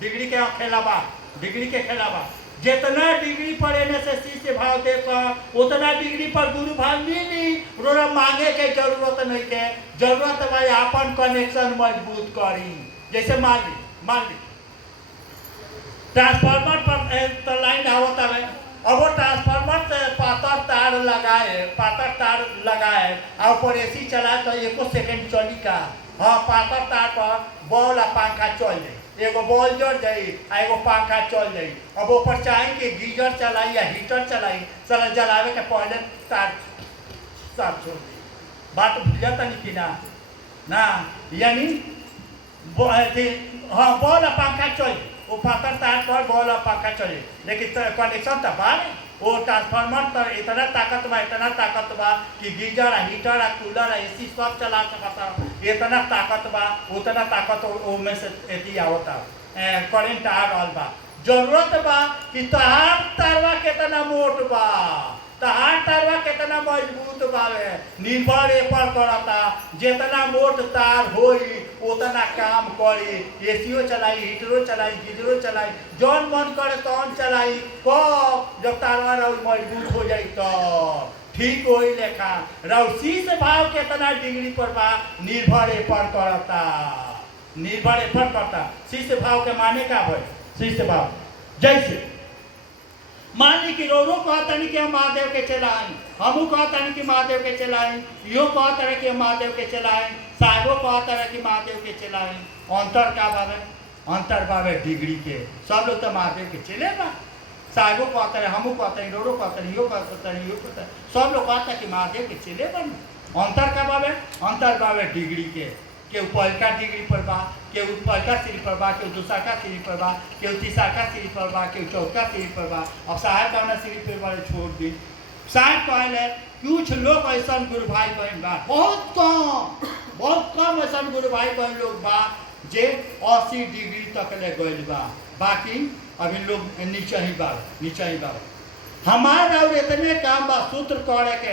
डिग्री के खेलाबा, डिग्री के खेलाबा जितना डिग्री पर एनएसएससी से भाव देव उतना डिग्री पर गुरु भाव मिली। रोरा मांगे के जरूरत नहीं के, जरूरत भाई अपन कनेक्शन मजबूत करी। जैसे मान ली ट्रांसफार्मर पर लाइन आवता है, अब वो ट्रांसफार्मर से पातर तार लगाए और ऊपर एसी चलाए तो 1 सेकंड चली का। हाँ, पातर तार पर बॉल और पंखा चल जाए, एगो बॉल जड़ जाई आ एगो पंखा चल जाई। अब ऊपर चाहे कि गीजर चलाई या हीटर चलाई, चल जलावे के पहले तार साफ छोड़ दी। बात बुझता नहीं कि ना यानी हाँ बॉल और पंखा चल, वो पातर तार पर बॉल और पंखा चले, लेकिन कनेक्शन तो बार वो ट्रांसफार्मर तो इतना ताकत बा कि गीजर हीटर कूलर एसी सब चला सकता। इतना ताकत बा, उतना ताकत में से एती आवता करेंट आ रहा बा। जरूरत बा कि तहार तारवा कितना मोट बा, तहार तारवा कितना मजबूत बावे, निर्भर ए पर करता। जितना मोट तार होई उतना काम करी, एसीओ चलाई, हीटरो चलाई, गीजरो चलाई, जौन मन करे तौन चलाई। कब जब तारवा मजबूत हो जाई तो ठीक होई लेखा। रौसी से भाव कितना डिग्री पर बा निर्भर ए पर करता, निर्भर ए पर करता। शिष्य भाव के माने का भाई शिष्य भाव जैसे मान ली कि रोरो कहता नहीं कि हम महादेव के चलाएं, हमू कहता नहीं कि महादेव के चलाएं, यो कहता है कि हम महादेव के चलाएं, साहबो कहता है कि महादेव के चलाएं। अंतर का बाबे? अंतर बाबे डिग्री के। सब लोग तो महादेव के चले बा, साहबो कहता है, हमू कहता है, रोरो कहता है, यो कहता है, यो कहता है, सब लोग कहता है कि महादेव के चले बन। अंतर का बाबे? अंतर बाबे डिग्री के। केहू पहलका डिग्री पर बा, केहू पहलका सीढ़ी पर बा, केहू दूसरा का सीढ़ी पर बा, केहू तीसरा का सीढ़ी पर बा, केहू चौथा सीढ़ी पर बा। अब साहब कौन सीढ़ी पर बा छोड़ दी। साहब कहले कुछ लोग ऐसा गुरु भाई बहन बा, बहुत कम ऐसा गुरु भाई बहन लोग बा जे 80 डिग्री तक ले गइल बा, बाकी अभी लोग नीचे ही बा। हमारा और इतने काम बा सूत्र करे के,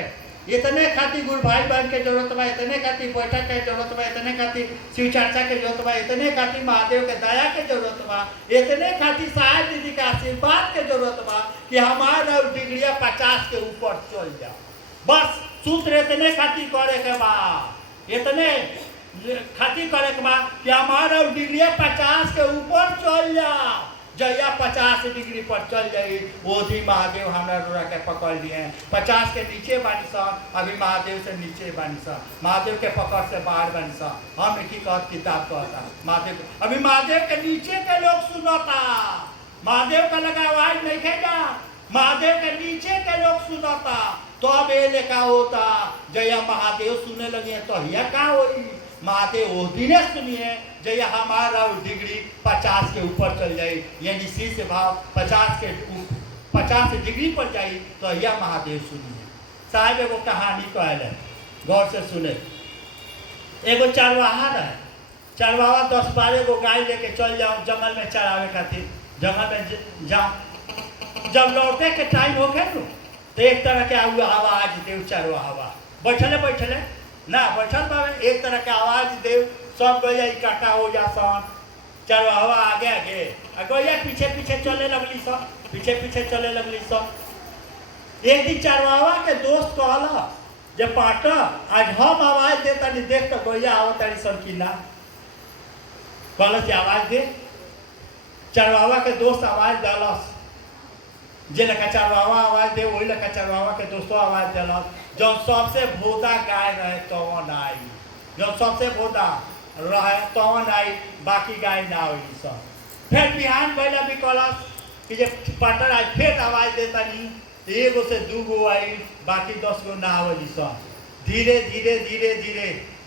इतने खातिर गुरु भाई बहन के जरूरत बा, इतने खातिर बैठक के जरूरत बा, इतने खातिर शिव चर्चा के जरूरत बा, इतने खातिर महादेव के दया के जरूरत बा, इतने खातिर साहब दीदी के आशीर्वाद के जरूरत बा कि हमारा डिग्रिया 50 के ऊपर चल जाओ। बस सूत्र इतने खातिर करे के बा, इतने खातिर करे के बा कि हमारा डिग्रिया 50 के ऊपर चल जाओ। जया 50 डिग्री पर चल जाई वो भी महादेव हमारा रोरा के पकड़ लिए। 50 के नीचे बानी सा, अभी महादेव से नीचे बानी सा, महादेव के पकड़ से बाहर बानी सा। हम एक ही किताब कहता महादेव, अभी महादेव के नीचे के लोग सुनता, महादेव का लगा आवाज नहीं खेगा, महादेव के नीचे के लोग सुनता। तो अब ये लेखा होता जया महादेव सुनने लगे तो यह का होई, महादेव वो दिने सुनिए जय हमारा डिग्री 50 के ऊपर चल जाए, यानी सी से भाव 50 डिग्री पर जाए तो यह महादेव सुनिए। साहब एगो कहानी कहले, गौर से सुने। एगो चरवाहा रहे, चरवाहा 10-12 गो गाय लेके चल जाओ जंगल में चरावे खातिर। जंगल में जाओ, जब लौटे के टाइम हो गए तो एक तरह के आवाज देव चरवाहा बैठले ना बैठल बा, एक तरह के आवाज देव सब गैया इकट्ठा हो जा सन। चरवाहा आगे गैया पीछे चले लगली सब, पीछे चले लगली सब। एक दिन चरवाहा के दोस्त कहला जे पाटा आज हम आवाज दे तनी देख तो गैया आवत तारी सन की ना, कहल से आवाज दे। चरवाहा के दोस्त आवाज दलस, जे लका चरवाहा आवाज दे वही लका चरवाहा के दोस्तों आवाज दलस। जो सबसे भोदा गाय रहे तवन आई, जो सबसे भोदा रहे तवन आई, बाकी गाय ना हुई सब। फिर बिहान बैला भी कहलस कि जे पाटर आज फिर आवाज देता नहीं, एगो से 2 गो आई, बाकी 10 गो ना हुई सब। धीरे धीरे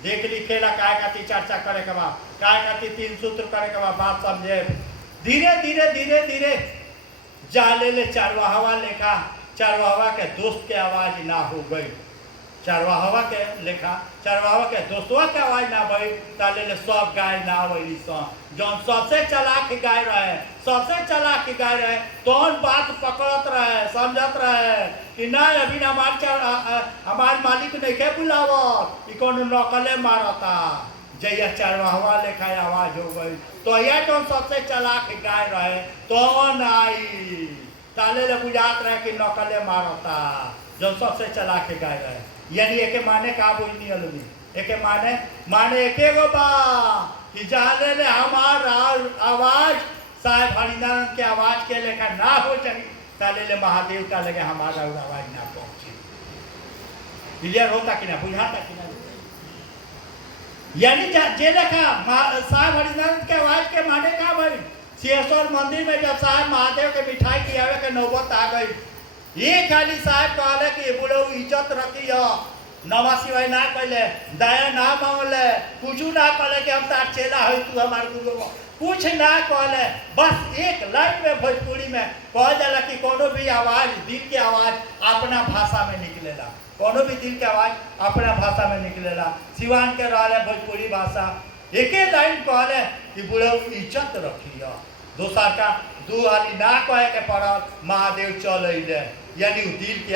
देख ली खेला काय खातिर चर्चा करे के बा, काय खातिर 3 सूत्र करे के बा, बात समझे। धीरे जाले ले चरवाहा लेखा, चरवाहा के दोस्त के आवाज ना हो गई, चरवाहा के लेखा चरवाहा के दोस्तवा के आवाज ना भई, ताले ले सब गाय ना होली सन। जौन सबसे चलाक गाय रहे तौन बात पकड़त रहे, समझत रहे कि ना अभी हमार मालिक नहीं के बुलावत, ई कौन नकले मारता। जैया चरवाहा लेखा आवाज हो गई तो यह जो सबसे चलाक गाय रहे तौन आई, ताले ले बुझात रहे कि नकले मारता जो सबसे चलाक गाय रहे। यानी एके माने का बोलनी अलमी, एके माने एके गो बा कि जाने ले हमारा आवाज साहेब हरिनारायण के आवाज के लेखा ना हो चाहिए, ताले ले महादेव का लगे हमारा आवाज ना पहुंचे। क्लियर होता कि ना, बुझाता कि ना? यानी जे लेखा साहब हरिनारायण के आवाज के माने का भाई, सिंहेश्वर मंदिर में जब साहब महादेव के मिठाई खियावे के नौबत आ गई, ये खाली साहब कहले कि बोलो इज्जत रखी हो, नवा सिवाय ना कहले, दया ना मांगले, कुछ ना कहले कि हम तार चेला है तू हमार गुरु, कुछ ना कहले। बस एक लाइन में भोजपुरी में कह जाला कि कोनो भी आवाज दिल की आवाज अपना भाषा में निकलेला, कोनो भी दिल के आवाज अपना भाषा में निकलेला। सिवान के रहले भोजपुरी भाषा, एक लाइन कहले कि बोलो इज्जत रखी हो, दोसर का 2 हाली ना कहे के पड़ल, महादेव चल अइले। यानी दिल के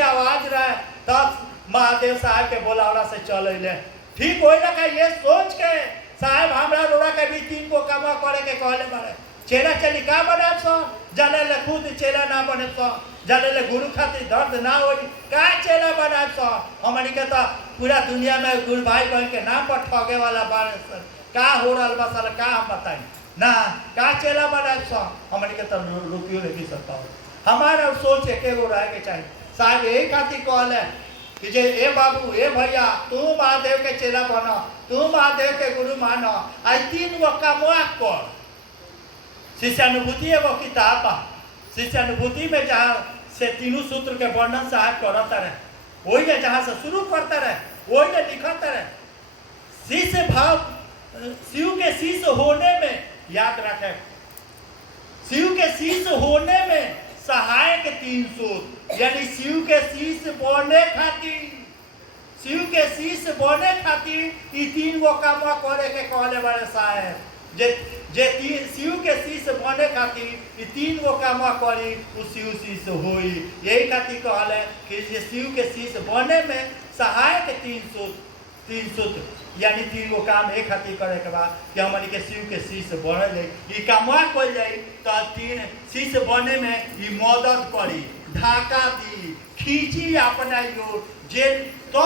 आवाज रहे तब महादेव साहब के बोलावला से चल अइले। ठीक हो लगा ये सोच के साहब हमरा रोड़ा के भी 3 गो काम करे के कहले बारे, चेला चली का बनाब सो, जाने ले खुद चेला ना बने सो, जाने ले गुरु खातिर दर्द ना होई का चेला बनाब सो। हमनी के तो पूरा दुनिया में गुरु भाई बहन के नाम पर ठगे वाला बारे का हो रहा बा साला, का हम बताई ना का चेला बनाब सो। हमनी के तो रुकियो नहीं सकता हो, हमारा सोच एक गो रहे के चाहिए। साहब यही खातिर कहले कि जे ए बाबू ए भैया तू महादेव के चेला बनो, तू महादेव के गुरु मानो, आई 3 गो कमवा कर। शिष्यानुभूति एगो किताब बा, शिष्यानुभूति में जहाँ से 3 सूत्र के वर्णन साहब करता रहे, वही जहाँ से शुरू करता रहे, वही लिखता रहे। शिष्य भाव, शिव के शिष्य होने में, याद रखें, शिव के शिष्य होने में सहायक 3 सूत्र, यानी शिव के शिष्य बने खातिर, शिव के शिष्य बने खातिर ई 3 गो काम करे के कहले बारे साहब। जे शिव के शिष्य बने खातिर ई 3 गो काम करी उ शिव शिष्य होई। यही खातिर कहले कि जे शिव के शिष्य बने में सहायक 3 सूत्र, यानी 3 गो काम एक खातिर करे के बाद कि हमन के शिव के शिष्य बने जाए, ई कामवा कइल जाए तो 3 शिष्य बने में ई मदद करी, ढाका दी, खींची अपना योर जे तो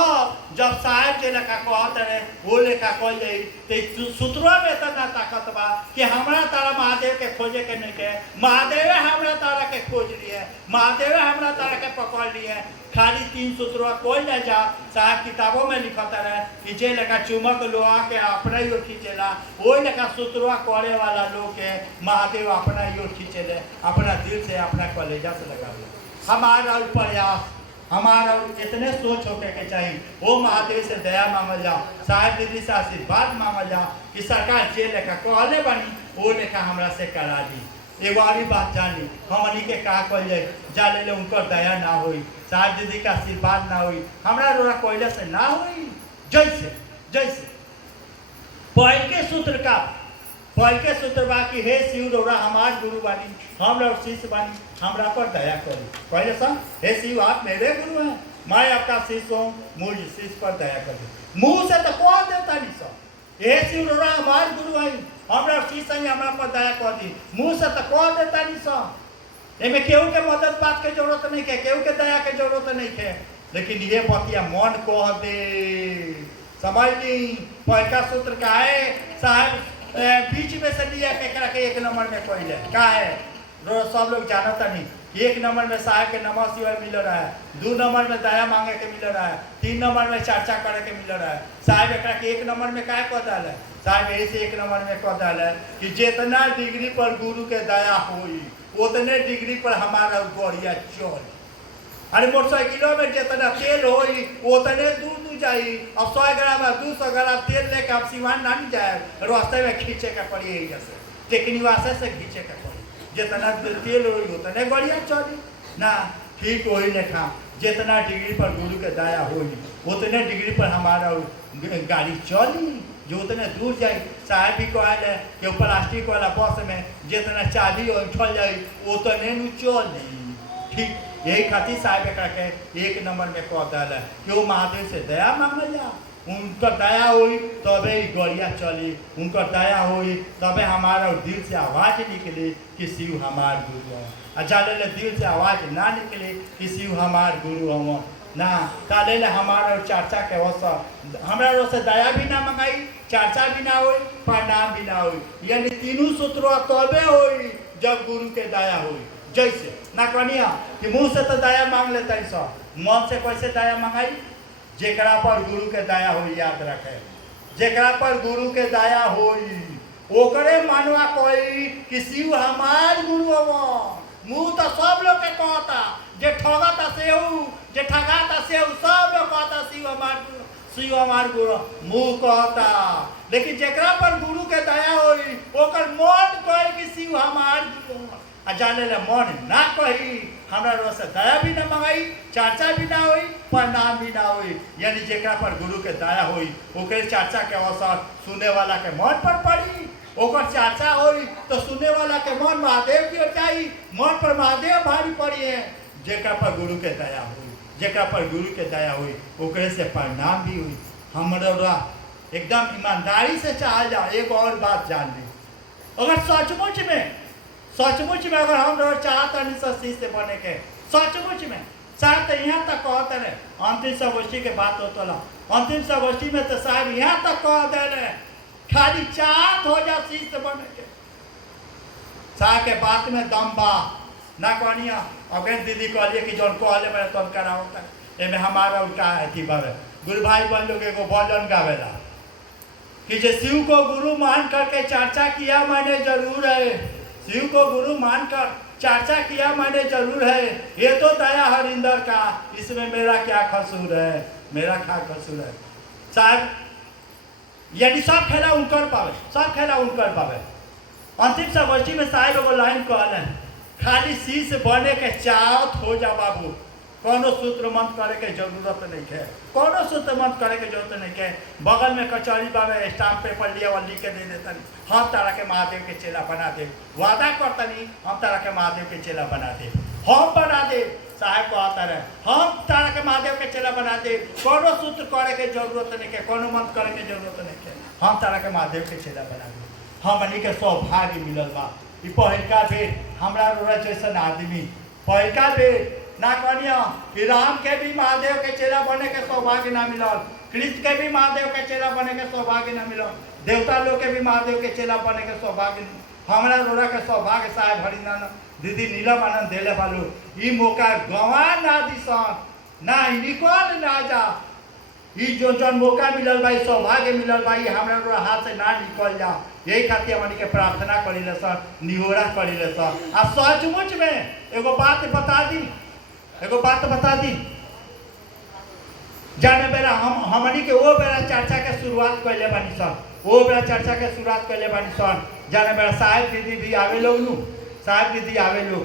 जब साहब जे लेखा कहते रहे वो लेखा कल जाई तो सूत्रों में इतना ताकत बा कि हमरा तारा महादेव के खोजे के नहीं के, महादेव हमरा तारा के खोज लिए, महादेव हमरा तारा के पकड़ लिए। खाली 3 सूत्रों कोई ना जा साहब किताबों में लिखता रहे कि जे लेखा चुमक लोहा के अपना ही ओर खींचेला, वही लेखा सूत्रों करे वाला लोग के महादेव अपना ही ओर खींचेले, अपना दिल से, अपना कलेजा से लगा। हमारा प्रयास, हमारा इतने सोच होके के चाहिए वो महादेव से दया मांगल जाओ, साहब दीदी से आशीर्वाद मांगल जाओ कि सरकार जे लेखा कहले बनी वो लेखा हमरा से करा दी। एगो और बात जानी हमनी के का कल जाए जा ले उनकर दया ना होई, साहब दीदी का आशीर्वाद ना होई, हमरा रोरा कोयले से ना होई। जैसे जैसे पहल के सूत्र का, पहल के सूत्र बा कि हे शिव रोरा हमार गुरु बानी, हमरा शिष्य बानी, हमरा पर दया करी। पहले सा हे शिव आप मेरे गुरु हैं, मैं आपका शिष्य हूँ, मुझ शिष्य पर दया करी। मुंह से तो कह देता नहीं सो हे शिव रोरा हमार गुरु है, हमरा शिष्य है, हमरा पर दया कर दी, मुंह से तो कह देता नहीं सो। एमे केहू के मदद बात के जरूरत नहीं है, केहू के दया के जरूरत नहीं है, लेकिन ये बतिया मन कह दे, समझ ली। पहला सूत्र का है साहब बीच में से लिया के 1 नंबर में कोई है का है सब लोग जानता नहीं। 1 नंबर में साहब के नमः शिवाय मिल रहा है, 2 नंबर में दया मांगे के मिल रहा है, 3 नंबर में चर्चा करे के मिल रहा है। साहब एक 1 नंबर में क्या कह डाल है, साहब ऐसे 1 नंबर में कह डाल है कि जितना डिग्री पर गुरु के दया हुई उतने डिग्री पर हमारा गौड़िया चल। अरे मोटरसाइकिलों में जितना तेल होई उतने दूर दूर जाई। अब 100 ग्राम 200 ग्राम तेल लेके अब सिवान ना नहीं जाए, रास्ते में खींचे का पड़ी यही जैसे टेकनीवासे से खींचे का पड़ी, जितना तेल होई उतने गड़िया चली ना। ठीक वही लेखा जितना डिग्री पर गुरु के दया होई उतने डिग्री पर हमारा गाड़ी चली, जो उतने दूर जाए। साहब भी कहल है कि प्लास्टिक वाला बस में जितना चाबी उठल जाए उतने नु चल। ठीक यही खातिर साहब एक 1 नंबर में कह डाल है कि वो महादेव से दया मांगल जा, उनका दया हुई तबे गड़िया चली, उनका दया हुई तबे हमारा दिल से आवाज़ निकली कि शिव हमार गुरु है। अच्छा ले दिल से आवाज़ ना निकली कि शिव हमार गुरु हम ना, ताले हमारा चर्चा के अवसर हमारा से दया भी ना मंगाई, चर्चा भी ना हुई, प्रणाम भी ना हुई, यानी 3 सूत्रों तबे हुई जब गुरु के दया हुई। जैसे ना कनिया कि मुंह से तो दया मांग लेता है सब, मन से कैसे दया मंगाई, जेकरा पर गुरु के दया हुई। याद रखे जेकरा पर गुरु के दया हुई ओकरे मानवा कोई कि शिव हमार गुरु हो। मुंह तो सब लोग के कहता, जे ठगता सेऊ, जे ठगाता सेऊ, सब लोग कहता शिव हमार गुरु, शिव हमार गुरु मुंह कहता, लेकिन जेकरा पर गुरु के दया हुई ओकर मन कहे कि शिव हमार गुरु। आ जाने ले मन ना कही हमरा से दया भी ना मंगाई, चर्चा भी ना हुई, प्रणाम भी ना हुई, यानी जेकरा पर गुरु के दया हुई ओकरे चर्चा के अवसर सुने वाला के मन पर पड़ी, ओकर चर्चा हुई तो सुने वाला के मन महादेव की ओर जाई, मन पर महादेव भारी पड़ी है। जेकरा पर गुरु के दया हुई, जेकरा पर गुरु के दया हुई ओकरे से प्रणाम भी हुई। हमरा एकदम ईमानदारी से चाह जाओ। एक और बात जान ली, अगर सचमुच में अगर हम लोग चाहते हैं शिष्य बने के, सचमुच में साहब तो यहाँ तक कहते रहे, अंतिम संगोष्ठी के बात होता ला, अंतिम संगोष्ठी में तो साहब यहाँ तक कह दे रहे खाली चाहत हो जा शिष्य बने के। साहब के बात में दम बा ना कहनिया। अगर दीदी कहलिए कि जौन कहले बड़े तो करा होता है, एमें हमारा उनका अथी बढ़े। गुरु भाई बन लोग एगो भजन गावेला कि जे शिव को गुरु मान करके चर्चा किया मैंने जरूर है, शिव को गुरु मानकर चर्चा किया मैंने जरूर है, ये तो दया हरिंदर का, इसमें मेरा क्या कसूर है, मेरा क्या कसूर है। शायद यानी सब खेला उनकर पावे, सब खेला उनकर पावे। अंतिम संगोष्ठी में साहब एगो लाइन कहले, खाली शीश बने के चाहत हो जा बाबू, कोनो सूत्र मंत्र करे के जरूरत नहीं है, कोनो सूत्र मंत्र करे के जरूरत नहीं है। बगल में कचहरी बाबे स्टाम्प पेपर लिया और लिख के दे देता, हम तारा के महादेव के चेला बना दे, वादा करतनी हम तारा के महादेव के चेला बना दे, हम बना दे। साहब कहता रहे हम तारा के महादेव के चेला बना दे, कोनो सूत्र करे के जरूरत नहीं है, कोनो मंत्र करे के जरूरत नहीं है, हम तारा के महादेव के चेला बना दे। हमनी के सौभाग्य मिलल बा, ई पहिलका बेर हमरा रोरा जैसन आदमी, पहिलका बेर ना कनिया कि राम के भी महादेव के चेला बने के सौभाग्य ना मिलल, कृष्ण के भी महादेव के चेला बने के सौभाग्य ना मिलल, देवता लोग के भी महादेव के चेला बने के सौभाग्य, हमरा रोरा के सौभाग्य साहब हरिनारायण दीदी नीलम आनंद देले बालू, ई मौका गवा ना दिसन ना निकल ना जा, ई जो जन मौका मिलल बा, सौभाग्य मिलल बा, हमरा रोरा हाथ से ना निकल जा। यही खातिर हमनी के प्रार्थना करिले सर, निहोरा करिले सर। आ सचमुच में एगो बात बता दी, एगो बात बता दी, जाने बेरा हमनी के वो बेरा चर्चा के शुरुआत कैले बानी सन, वो बेरा चर्चा के शुरुआत कैले बानी सन। जाने बेरा साहब दीदी भी आवे लोग नु, साहब दीदी आवे लोग,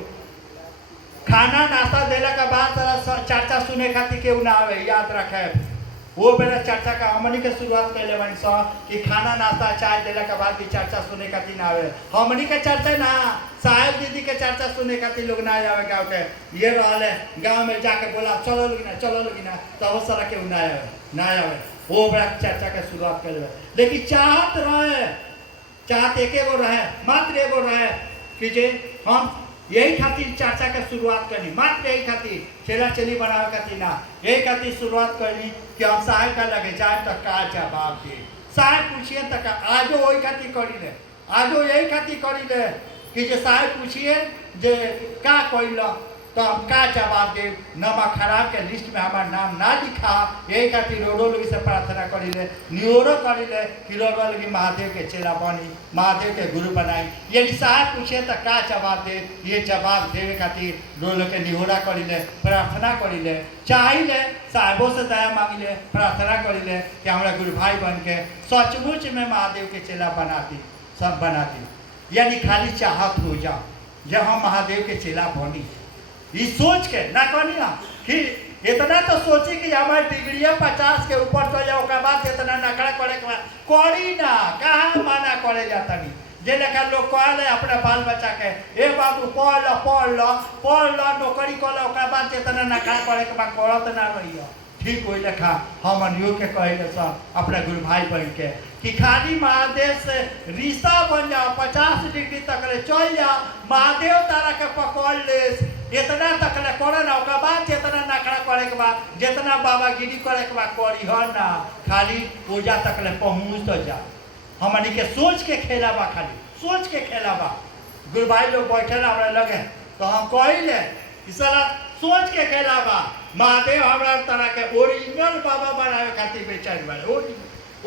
खाना नाश्ता देला के बाद चर्चा सुने खातिर केहू ना आवे, याद रखे। वो बेरा चर्चा का हमनी के शुरुआत कैले बानी सन कि खाना नाश्ता चाय देला के बाद भी चर्चा सुने खातिर ना आवे। हमनी के चर्चा ना, साहब दीदी के चर्चा सुने खातिर लोग ना आवे गाँव के। ये रहल है गाँव में जाके बोला चलो लोगी ना, चलो लोगी ना, तो बहुत सारा केहू ना आवे, ना आवे। वो बेरा चर्चा के शुरुआत कैले, लेकिन चाहत रहे, चाहत एके गो रहे, मात्र एगो रहे कि जे हम यही खातिर चर्चा के शुरुआत करनी, मात्र यही खातिर चेला चेली बनावे खातिर ना, यही खातिर शुरुआत करनी कि हम साहब का लगे जाए तो का जवाब दे, साहब पूछिए तक आजो वही खातिर करी ले, आजो यही खातिर करी ले कि जे साहब पूछिए जे का कइल तो हम का जवाब दे। नमक खराब के लिस्ट में हमार नाम ना लिखा, यही खातिर रोडो लोग से प्रार्थना करी ले, निहोरो करी ले कि रोडो लोग महादेव के चेला बनी, महादेव के गुरु बनाई। यदि साहब पूछे तो का जवाब दे, ये जवाब देवे खातिर रोडो के निहोरा करी ले, प्रार्थना करी ले, चाहिए साहबों से दया मांगी ले, प्रार्थना करी ले कि हमारा गुरु भाई बन के सचमुच में महादेव के चेला बनाती, सब बनाती। यानी खाली चाहत हो जा जब हम महादेव के चेला बनी, ये सोच के ना कहनी ना कि इतना तो सोची कि हमारे डिग्रिया 50 के ऊपर तो जाओ के बाद इतना नखरा करे के बाद करी ना, कहाँ माना करे जाता नहीं। जे लेकर लोग कहले अपने बाल बच्चा के ए बाबू पढ़ लो पढ़ लो पढ़ लो नौकरी कर लो, ओकरा बाद इतना नखरा करे के बाद करत ना रही। ठीक वही लेखा हम अनियो के कहे सब अपने गुरु भाई बन के कि खाली महादेव से रिश्ता बन जाओ, 50 डिग्री तक ले चल जाओ, महादेव तारा के पकड़ ले, इतना तक ले करे ना, ओकर बाद जितना नखरा करे के बाद जितना बाबागिरी करे के बाद करी हो ना, खाली पूजा तक ले पहुँच तो जा। हमनी के सोच के खेला बा, खाली सोच के खेला बा। गुरु भाई लोग बैठे हमरा लगे तो हम कहिले कि साला सोच के खेला बा। महादेव हमरा तरह के ओरिजिनल बाबा बनावे खातिर बेचैन बड़े,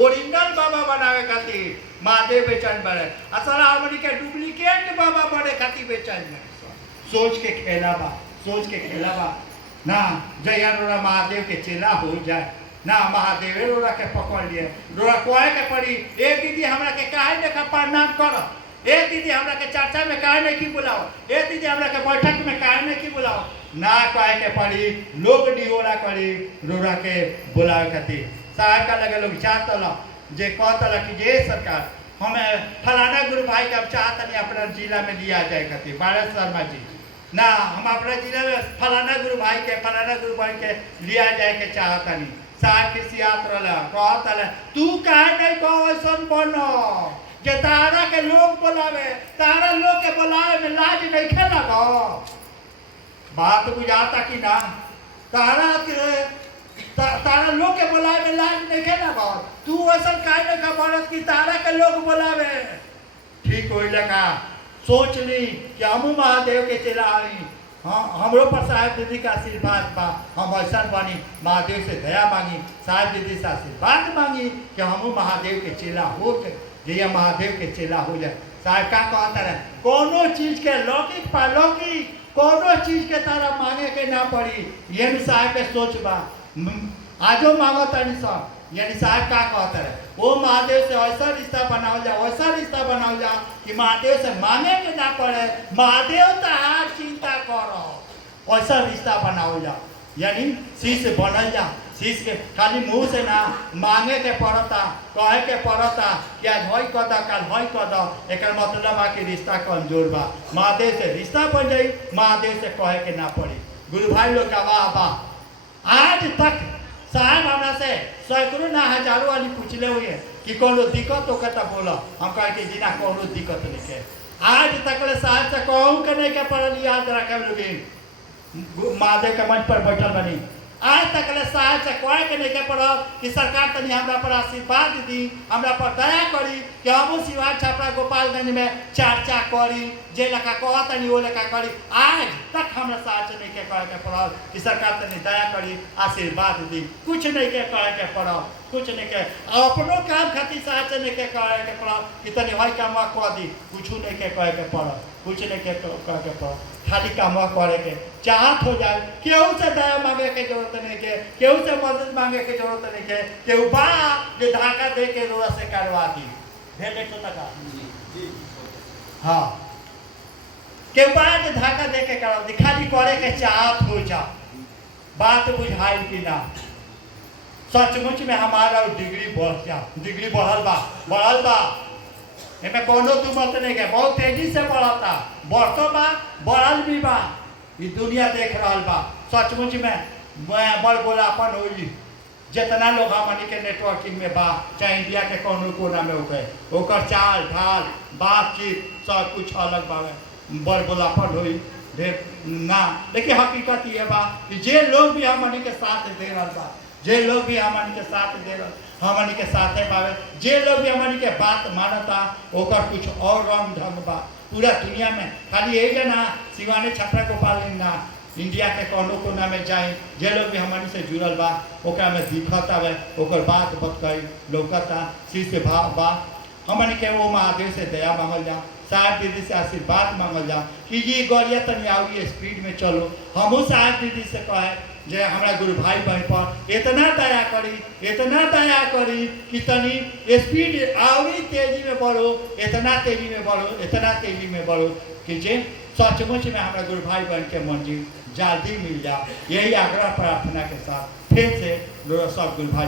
ओरिजिनल बाबा बनावे खातिर महादेव बेचैन बड़े, असल हमनी के डुप्लीकेट बाबा बने खातिर बेचैन बड़े। सोच के खेला बा, सोच के खेला बा ना। जया रोरा महादेव के चेला हो जाए ना, महादेव रोरा के पकड़ लिए, रोरा कहे के पड़ी ए दीदी हमरा के काहे लेखा प्रणाम कर, ए दीदी हमरा के चर्चा में काहे नहीं की बुलाओ, ए दीदी हमरा के बैठक में काहे नहीं की बुलाओ, ना कहे के पड़ी। लोग निहोरा करी रोरा के बुलावे खातिर। साहब का लगे लोग चाहत जे कहता कि जे सरकार हमें फलाना गुरु भाई के अब चाहत नहीं अपना जिला में लिया जाए खातिर, भारत शर्मा जी ना, हम अपना जिला में फलाना गुरु भाई के लिया जाए के चाहता नहीं। साहब किसी यात्रा कहता तू काहे नहीं कहो ऐसा बनो जे तारा के लोग बोलावे, तारा लोग के बोलावे में लाज नहीं खेला गो। बात बुझाता कि ना, तारा लोग के बोलावे में लाज नहीं खेला गो, तू ऐसा काहे नहीं खबर कि तारा के लोग बोलावे। ठीक हो लगा सोच ली कि हम महादेव के चेला आई, हाँ हमरो पर साहब दीदी का आशीर्वाद बा, हम ऐसा बनी महादेव से दया मांगी, साहब दीदी से आशीर्वाद मांगी कि हम महादेव के चेला हो जाए, जैया महादेव के चेला हो जाए। साहब का कहता रहे कोनो चीज के लौकिक पालौकिक कोनो चीज के तारा मांगे के ना पड़ी, ये भी साहब के सोच बा। आजो मांगो तनी सब, यानी साहब का कहता रहे वो महादेव से ऐसा रिश्ता बनाओ जाओ, ऐसा रिश्ता बनाओ जाओ कि महादेव से मांगे के ना पड़े, महादेव तहार चिंता करो, ऐसा रिश्ता बनाओ जाओ। यानी शीश बनल जा, शीश के खाली मुंह से ना मांगे के पड़ता, कहे के पड़ता कि आज हई कद कल हई कद, एक मतलब आ कि रिश्ता कमजोर बा। महादेव से रिश्ता बन जाई, महादेव से कहे के ना पड़ी। गुरु भाई लोग का वाह वाह। आज तक साहब हमरा से सैकड़ों ना हजारों वाली पूछले हुए कि कोनो दिक्कत हो तो बोलो, हम कहे कि जी ना कोनो दिक्कत नहीं है। आज तक साहब से कहूँ के नहीं के पड़ल, याद रखे लोग महादेव के मंच पर बैठल बनी। आज तक साहब से कहे के नहीं के पड़ल कि सरकार तनी हमरा पर आशीर्वाद दी, हमरा पर दया करी कि हम सिवान छपरा गोपालगंज में चर्चा करी, जे लेखा कहतनी वो लेखा करी। आज तक हमरा साहब से नहीं के कहे के पड़ल कि सरकार तनी दया करी, आशीर्वाद दी, कुछ नहीं के कहे के पड़ल, कुछ नहीं के। अपनों काम खातिर साहब से नहीं के कहे के पड़ल कि तनी हई काम कह दी, कुछ नहीं के कहे के पड़ल, कुछ नहीं के कहे के पड़ल। खाली काम करे के चाहत हो जाए, केहू से दया मांगे के जरूरत नहीं के, केहू से मदद मांगे के जरूरत नहीं के, केहू बा जे धाका दे के रोड़ा से करवा दी भेल 100 टका। हाँ, केहू बा जे धाका दे के करवा दी, खाली करे के चाहत हो जा। बात बुझाई कि ना? सचमुच में हमारा डिग्री बढ़ जा, डिग्री बढ़ल बा इनमें कोनो दू मत नहीं है, बहुत तेजी से बढ़ता, बढ़तो बा, बढ़ल भी बा, ये दुनिया देख रहा बा। सचमुच में बड़ बोलापन होई, जितना लोग हमनी के नेटवर्किंग में बा, चाहे इंडिया के कोनो कोना में हो गए, ओकर चाल ढाल बातचीत सब कुछ अलग बा, बड़ बोलापन होई ढेर ना। लेकिन हकीकत ये बा कि जे लोग भी हमनी के साथ दे रहा बा, जे लोग भी हमनी के साथ दे रहा, हमनी के साथे पावे, जे लोग भी हमनी के बात मानता, ओकर कुछ और रंग ढंग बा पूरा दुनिया में। खाली यही जना सिवाने छपरा गोपालगंज ना, इंडिया के कोनो कोना में जाए, जे लोग भी हमनी से जुड़ल बा, ओकरा में दिखत आवे, ओकर बात बतकई लौकता, शीश से भाव बा। हमनी के वो महादेव से दया मांगल जा, साहब दीदी से आशीर्वाद मांगल जा कि ये गलिया तनी आउगी स्पीड में चलो। हमू साहब दीदी से कहे जे हमारा गुरु भाई बहन पर इतना दया करी कि तनी स्पीड आवरी तेजी में बढ़ो, इतना तेजी में बढ़ो, इतना तेजी में बढ़ो कि जे सचमुच में हमारा गुरु भाई बहन के मंजिल जल्दी मिल जाए। यही आग्रह प्रार्थना के साथ फिर से सब गुरु भाई